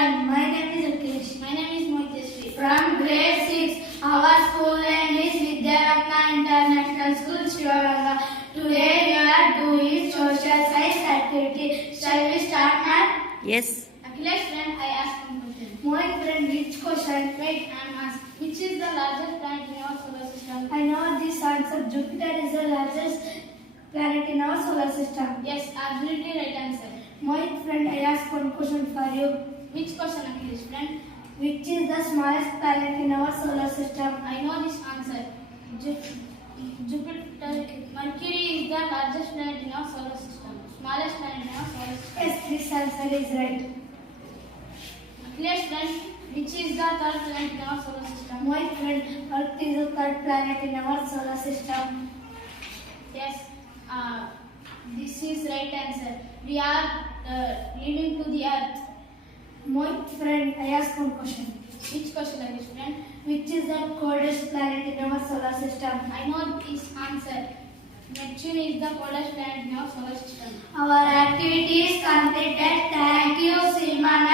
everyone. My name is Akhilesh. My name is Moiteshri. From grade 6, our school name is Vidyaratna International School, Shivaganga. Today we are doing social science activity. Shall we start now? Yes. Akhilesh friend, I ask one question. My friend, which question? Wait, I am asked. Which is the largest planet in our solar system? I know this answer. Jupiter is the largest planet in our solar system. Yes, absolutely right answer. My friend, I ask one question for you. Which question, Akhilesh friend? Which is the smallest planet in our solar system? I know this answer. Jupiter, Mercury is the largest planet in our solar system. Smallest planet in our solar system. Yes, this answer is right. Akhilesh friend, which is the third planet in our solar system? My friend, Earth is the third planet in our solar system. Yes, this is right answer. We are living to the earth. My friend, I ask one question. Which question, Akhilesh friend? Which is the coldest planet in our solar system? I know this answer. Neptune is the coldest planet in our solar system. Our activity is completed. Thank you, Simana.